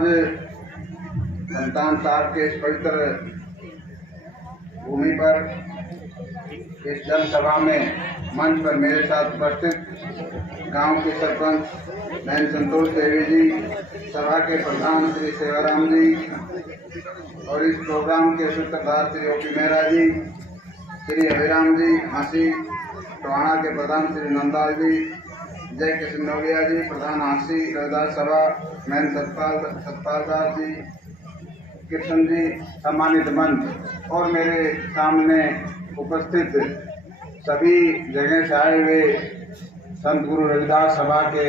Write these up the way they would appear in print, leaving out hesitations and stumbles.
आज संतान साहब के इस पवित्र भूमि पर इस जनसभा में मंच पर मेरे साथ उपस्थित गांव के सरपंच बहन संतोष देवी जी, सभा के प्रधान श्री सेवाराम जी और इस प्रोग्राम के सूत्रधार श्री ओपी मेहरा जी, श्री अभिराम जी हांसी, टोहाना के प्रधान श्री नंदलाल जी, जय कृष्ण नोलिया जी, प्रधान हांसी रविदास सभा, मैन सतपाल दास जी, कृष्ण जी, सम्मानित मंच और मेरे सामने उपस्थित सभी जगह से आए हुए संत गुरु रविदास सभा के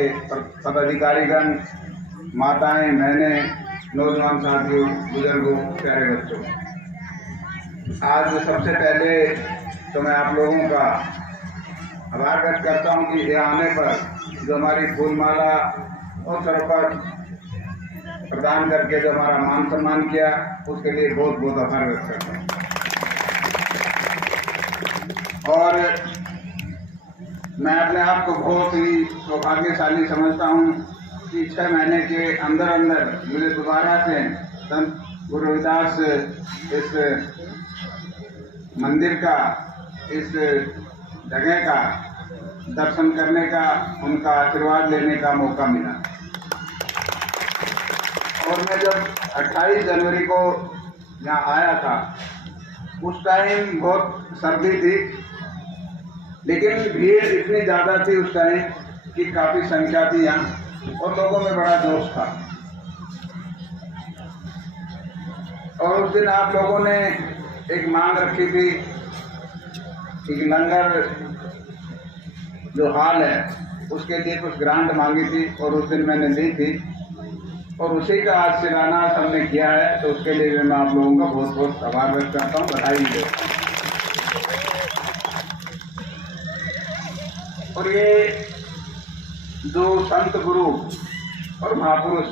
पदाधिकारीगण, माताएं, बहनें, नौजवान साथियों, बुजुर्गों, प्यारे बच्चों, आज सबसे पहले तो मैं आप लोगों का आभार व्यक्त करता हूं कि यहाँ आने पर जो हमारी फूलमाला और सरपंच प्रदान करके जो हमारा मान सम्मान किया, उसके लिए बहुत बहुत आभार व्यक्त करता हूँ। और मैं अपने आप को बहुत ही सौभाग्यशाली समझता हूँ कि 6 महीने के अंदर अंदर मुझे दोबारा से संत गुरु रविदास इस मंदिर का, इस जगह का दर्शन करने का, उनका आशीर्वाद लेने का मौका मिला। और मैं जब 28 जनवरी को यहाँ आया था, उस टाइम बहुत सर्दी थी, लेकिन भीड़ इतनी ज़्यादा थी उस टाइम कि काफ़ी संख्या थी यहाँ और लोगों में बड़ा जोश था। और उस दिन आप लोगों ने एक मांग रखी थी कि लंगर जो हाल है उसके लिए कुछ ग्रांट मांगी थी और उस दिन मैंने दी थी और उसी का आज शिलान्यास हमने किया है। तो उसके लिए मैं आप लोगों का बहुत बहुत आभार व्यक्त करता हूँ, बधाई देता हूँ। और ये जो संत गुरु और महापुरुष,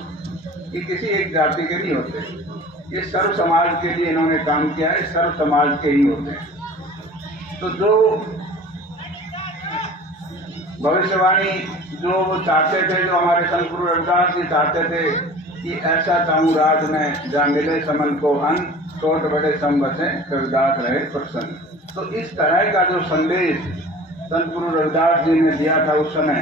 ये किसी एक जाति के नहीं होते, ये सर्व समाज के लिए इन्होंने काम किया है, सर्व समाज के ही होते हैं। तो जो भविष्यवाणी जो वो चाहते थे, जो हमारे संत गुरु रविदास जी चाहते थे कि ऐसा चाहूँ राज में जहाँ मिले समन को अन्न, छोट बड़े सम बसे रविदास रहे प्रसन्न। तो इस तरह का जो संदेश संत गुरु रविदास जी ने दिया था उस समय,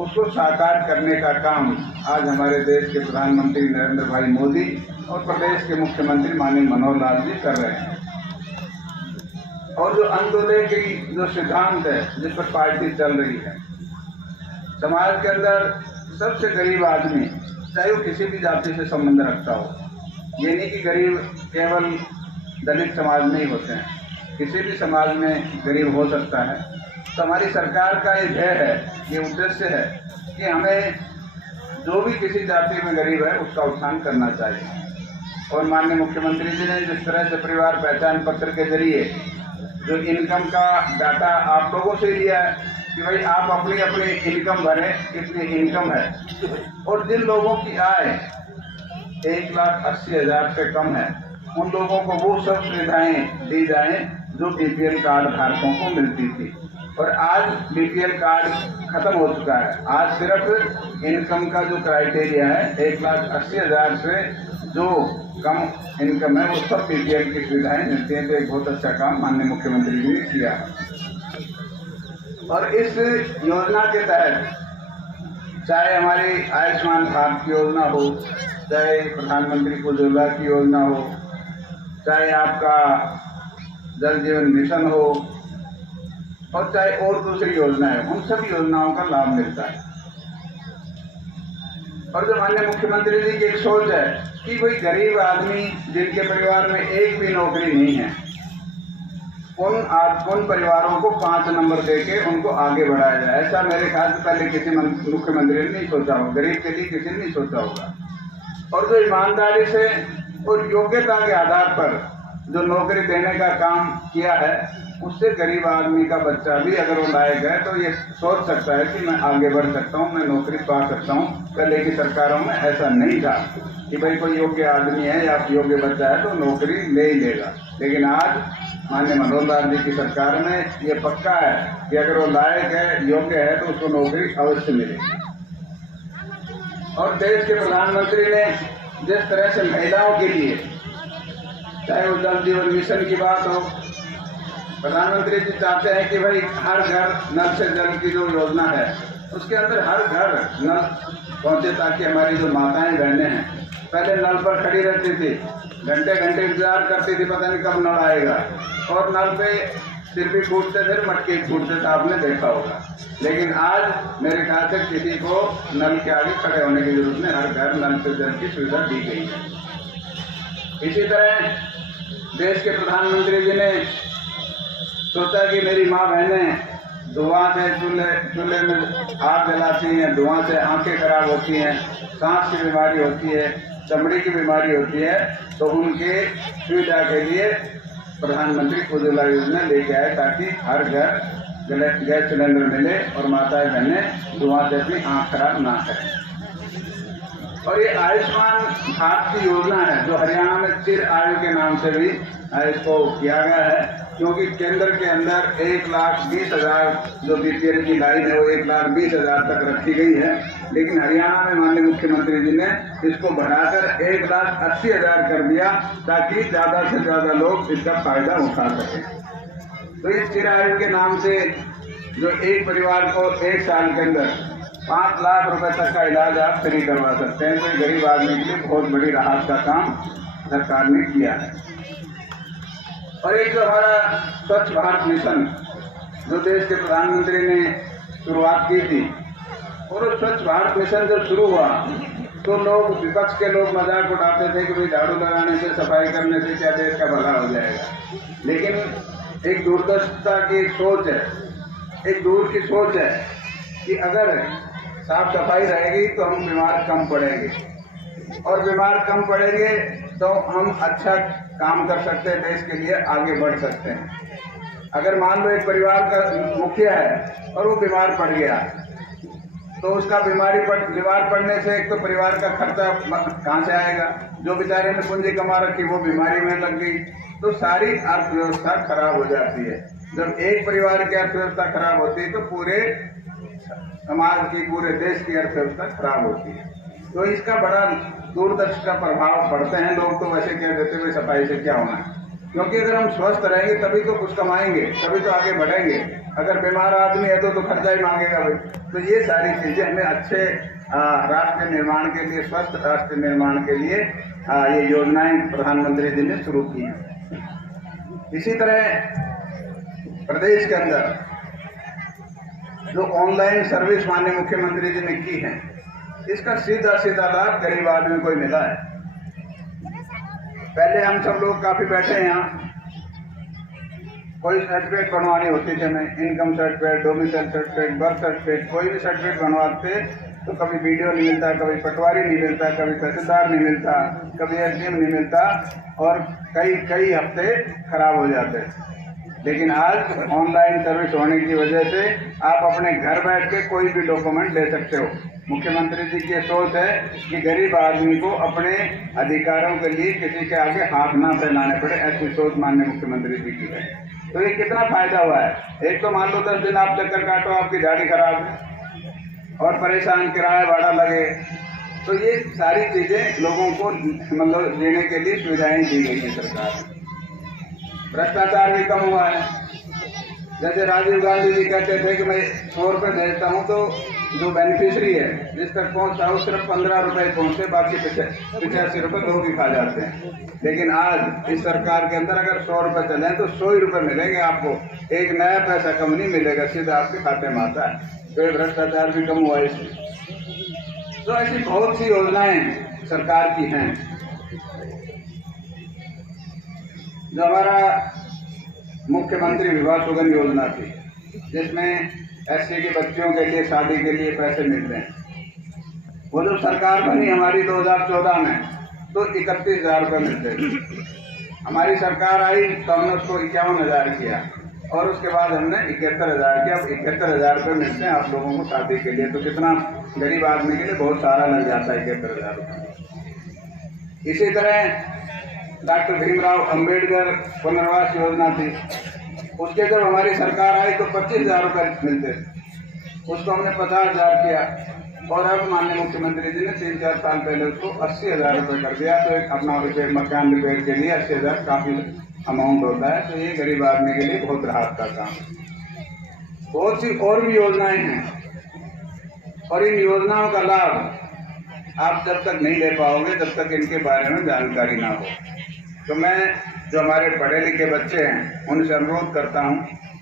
उसको साकार करने का काम आज हमारे देश के प्रधानमंत्री नरेंद्र भाई मोदी और प्रदेश के मुख्यमंत्री माननीय मनोहर लाल जी कर रहे हैं। और जो अंत्योदय की जो सिद्धांत है जिस पर पार्टी चल रही है, समाज के अंदर सबसे गरीब आदमी, चाहे वो किसी भी जाति से संबंध रखता हो, ये नहीं कि गरीब केवल दलित समाज में ही होते हैं, किसी भी समाज में गरीब हो सकता है। तो हमारी सरकार का ये ध्येय है, ये उद्देश्य है कि हमें जो भी किसी जाति में गरीब है उसका उत्थान करना चाहिए। और माननीय मुख्यमंत्री जी ने जिस तरह से परिवार पहचान पत्र के जरिए जो इनकम का डाटा आप लोगों से लिया है कि भाई आप अपनी अपनी इनकम भरें, कितनी इनकम है, और जिन लोगों की आय 1,80,000 से कम है, उन लोगों को वो सब सुविधाएं दी जाएं जो बीपीएल कार्ड धारकों को मिलती थी। और आज बीपीएल कार्ड खत्म हो चुका है। आज सिर्फ इनकम का जो क्राइटेरिया है 1,80,000 से जो कम इनकम है वो सब बीपीएल की सुविधाएं मिलती हैं। तो एक बहुत अच्छा काम माननीय मुख्यमंत्री जी ने किया। और इस योजना के तहत चाहे हमारी आयुष्मान भारत की योजना हो, चाहे प्रधानमंत्री उज्ज्वला की योजना हो, चाहे आपका जल जीवन मिशन हो, और चाहे और दूसरी योजना है, उन सभी योजनाओं का लाभ मिलता है। और जो माननीय मुख्यमंत्री जी की एक सोच है कि कोई गरीब आदमी जिनके परिवार में एक भी नौकरी नहीं है, उन परिवारों को 5 नंबर देके उनको आगे बढ़ाया जाए। ऐसा मेरे ख्याल से पहले किसी मुख्यमंत्री ने नहीं सोचा होगा, गरीब के लिए किसी ने नहीं सोचा होगा। और जो ईमानदारी से और योग्यता के आधार पर जो नौकरी देने का काम किया है, उससे गरीब आदमी का बच्चा भी अगर वो लायक है तो ये सोच सकता है कि मैं आगे बढ़ सकता हूँ, मैं नौकरी पा सकता हूँ। पहले की सरकारों में ऐसा नहीं था कि भाई कोई योग्य आदमी है या योग्य बच्चा है तो नौकरी ले ही लेगा। लेकिन आज माननीय मनोहर लाल जी की सरकार में ये पक्का है कि अगर वो लायक है, योग्य है, तो उसको नौकरी अवश्य मिलेगी। और देश के प्रधानमंत्री ने जिस तरह से महिलाओं के लिए, चाहे वो जल जीवन मिशन की बात हो, प्रधानमंत्री जी चाहते हैं कि भाई हर घर नल से जल की जो योजना है उसके अंदर हर घर नल पहुंचे, ताकि हमारी जो माताएं बहनें हैं पहले नल पर खड़ी रहती थी, घंटे घंटे इंतजार करती थी पता नहीं कब नल आएगा, और नल पे सिर भी फूटते थे, मटके फूटते थे, आपने देखा होगा। लेकिन आज मेरे ख्याल से किसी को नल के आगे खड़े होने की जरूरत नहीं, हर घर नल से जल की सुविधा दी गई है। इसी तरह देश के प्रधानमंत्री जी ने सोचा कि मेरी माँ बहनें धुआं से चूल्हे में आग जलाती हैं, धुआं से आंखें खराब होती हैं, सांस की बीमारी होती है, चमड़ी की बीमारी होती है, तो उनके सुविधा के लिए प्रधानमंत्री उज्ज्वला योजना लेके आए, ताकि हर घर गैस सिलेंडर मिले और माताएं बहनें धुआं से अपनी आँख खराब ना करें। और ये आयुष्मान भारत की योजना है जो हरियाणा में चिर आयु के नाम से भी इसको किया गया है, क्योंकि केंद्र के अंदर 1,20,000 जो बीपीएल की लाइन है वो 1,20,000 तक रखी गई है, लेकिन हरियाणा में माननीय मुख्यमंत्री जी ने इसको बढ़ाकर 1,80,000 कर दिया, ताकि ज्यादा से ज्यादा लोग इसका फायदा उठा सकें। तो इस चिर आयु के नाम से जो एक परिवार को 1 साल के अंदर 5 लाख रुपए तक का इलाज आप फ्री करवा सकते हैं, तो गरीब आदमी के लिए बहुत बड़ी राहत का काम सरकार ने किया है। और एक जो हमारा स्वच्छ भारत मिशन जो देश के प्रधानमंत्री ने शुरुआत की थी, और स्वच्छ भारत मिशन जब शुरू हुआ तो लोग, विपक्ष के लोग मजाक उड़ाते थे कि भाई झाड़ू लगाने से, सफाई करने से क्या देश का भला हो जाएगा। लेकिन एक दूरदर्शिता की सोच है, एक दूर की सोच है कि अगर साफ सफाई रहेगी तो हम बीमार कम पड़ेंगे, और बीमार कम पड़ेंगे तो हम अच्छा काम कर सकते हैं, देश के लिए आगे बढ़ सकते हैं। अगर मान लो एक परिवार का मुखिया है और वो बीमार पड़ गया, तो उसका बीमार पड़ने से एक तो परिवार का खर्चा कहाँ से आएगा, जो बेचारे ने पूंजी कमा रखी वो बीमारी में लग गई, तो सारी अर्थव्यवस्था खराब हो जाती है। जब एक परिवार की अर्थव्यवस्था खराब होती है तो पूरे समाज की, पूरे देश की अर्थव्यवस्था खराब होती है। तो इसका बड़ा दूरदर्शी का प्रभाव पड़ते हैं। लोग तो वैसे कह देते हुए सफाई से क्या होना है, क्योंकि अगर हम स्वस्थ रहेंगे तभी तो कुछ कमाएंगे, तभी तो आगे बढ़ेंगे। अगर बीमार आदमी है तो खर्चा ही मांगेगा भाई। तो ये सारी चीजें हमें अच्छे राष्ट्र निर्माण के लिए, स्वस्थ राष्ट्र निर्माण के लिए ये योजनाएं प्रधानमंत्री जी ने शुरू की हैं। इसी तरह प्रदेश के अंदर जो ऑनलाइन सर्विस माननीय मुख्यमंत्री जी ने की है, इसका सीधा सीधा लाभ गरीब आदमी को ही मिला है। पहले हम सब लोग काफी बैठे हैं यहाँ, कोई सर्टिफिकेट बनवानी होती थी हमें, income certificate, domicile certificate, birth certificate, कोई भी सर्टिफिकेट बनवाते तो कभी वीडियो नहीं मिलता, कभी पटवारी नहीं मिलता, कभी तहसीलदार नहीं मिलता, कभी एसडीएम नहीं मिलता, और कई हफ्ते खराब हो जाते। लेकिन आज ऑनलाइन सर्विस होने की वजह से आप अपने घर बैठ के कोई भी डॉक्यूमेंट ले सकते हो। मुख्यमंत्री जी की सोच है कि गरीब आदमी को अपने अधिकारों के लिए किसी के आगे हाथ ना फैलाने पड़े, ऐसी सोच माननीय मुख्यमंत्री जी की है। तो ये कितना फायदा हुआ है। एक तो मान लो 10 दिन आप चक्कर काटो, आपकी दाढ़ी खराब है और परेशान, किराया भाड़ा लगे, तो ये सारी चीजें लोगों को मतलब देने के लिए सुविधाएं दी गई है सरकार। भ्रष्टाचार भी कम हुआ है। जैसे राजीव गांधी जी कहते थे कि मैं 100 रुपये भेजता हूँ तो जो बेनिफिशियरी है जिस तक पहुँचता है सिर्फ 15 रुपये पहुँचते, बाकी 85 रुपये लोग ही खा जाते हैं। लेकिन आज इस सरकार के अंदर अगर 100 रुपये चले तो 100 ही रुपये मिलेंगे आपको, एक नया पैसा कम नहीं मिलेगा, सीधा आपके खाते में आता है। तो ये भ्रष्टाचार भी कम हुआ इसमें। तो ऐसी बहुत सी योजनाएं सरकार की हैं। जो हमारा मुख्यमंत्री विवाह सुगन योजना थी, जिसमें एससी के बच्चियों के लिए शादी के लिए पैसे मिलते हैं, वो जब सरकार बनी हमारी 2014 में तो 31,000 रुपये मिलते थे। हमारी सरकार आई तो हमने उसको 51,000 किया, और उसके बाद हमने 71,000 किया। अब 71,000 रुपये मिलते हैं आप लोगों को शादी के लिए, तो कितना गरीब आदमी के लिए बहुत सारा लग जाता है 71,000 रुपये। इसी तरह डॉक्टर भीमराव अंबेडकर पुनर्वास योजना थी, उसके जब हमारी सरकार आई तो 25,000 रुपये मिलते थे। उसको हमने 50,000 किया, और अब माननीय मुख्यमंत्री जी ने 3-4 साल पहले उसको 80,000 रुपये कर दिया। तो एक अपना रिपेयर, मकान रिपेयर के लिए 80,000 काफ़ी अमाउंट होता है। तो ये गरीब आदमी के लिए बहुत राहत का काम। बहुत सी और भी योजनाएं हैं, और इन योजनाओं का लाभ आप जब तक नहीं ले पाओगे जब तक इनके बारे में जानकारी ना हो। तो मैं जो हमारे पढ़े लिखे बच्चे हैं उनसे अनुरोध करता हूं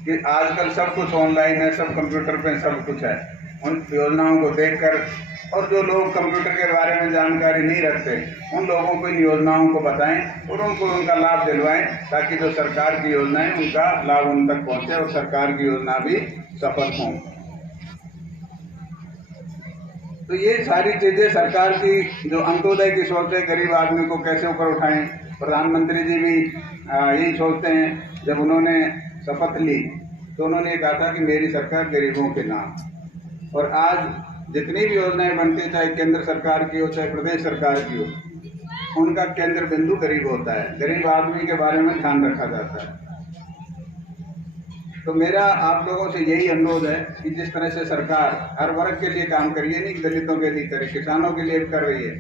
कि आजकल सब कुछ ऑनलाइन है, सब कंप्यूटर पे सब कुछ है। उन योजनाओं को देखकर, और जो लोग कंप्यूटर के बारे में जानकारी नहीं रखते उन लोगों को इन योजनाओं को बताएं और उनको उनका लाभ दिलवाएं, ताकि जो सरकार की योजनाएं उनका लाभ उन तक पहुंचे और सरकार की योजना भी सफल हों। तो ये सारी चीजें सरकार की जो अंत्योदय की सोच है, गरीब आदमी को कैसे ऊपर उठाएं, प्रधानमंत्री जी भी यही सोचते हैं। जब उन्होंने शपथ ली तो उन्होंने कहा था कि मेरी सरकार गरीबों के नाम। और आज जितनी भी योजनाएं बनती है, चाहे केंद्र सरकार की हो चाहे प्रदेश सरकार की हो, उनका केंद्र बिंदु गरीब होता है। गरीब आदमी के बारे में ध्यान रखा जाता है। तो मेरा आप लोगों से यही अनुरोध है कि जिस तरह से सरकार हर वर्ग के लिए काम कर रही है, नहीं दलितों के लिए करे, किसानों के लिए भी कर रही है,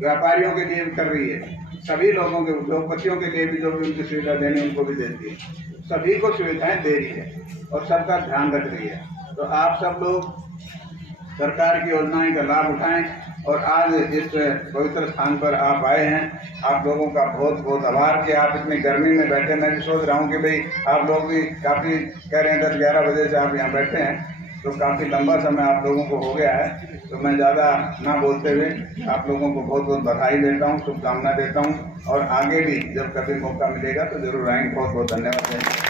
व्यापारियों के लिए भी कर रही है, सभी लोगों के, उद्योगपतियों के लिए भी जो भी उनकी सुविधा देनी उनको भी देती है, सभी को सुविधाएं दे रही है और सबका ध्यान रख रही है। तो आप सब लोग सरकार की योजनाएं का लाभ उठाएं, और आज इस पवित्र स्थान पर आप आए हैं। आप लोगों का बहुत बहुत आभार कि आप इतनी गर्मी में बैठे। मैं भी सोच रहा हूं कि भाई आप लोग भी काफ़ी कह रहे हैं 10-11 बजे से आप यहाँ बैठे हैं, तो काफ़ी लंबा समय आप लोगों को हो गया है। तो मैं ज़्यादा ना बोलते हुए आप लोगों को बहुत बहुत बधाई देता हूँ, शुभकामना देता हूँ, और आगे भी जब कभी मौका मिलेगा तो जरूर आएंगे। बहुत बहुत धन्यवाद।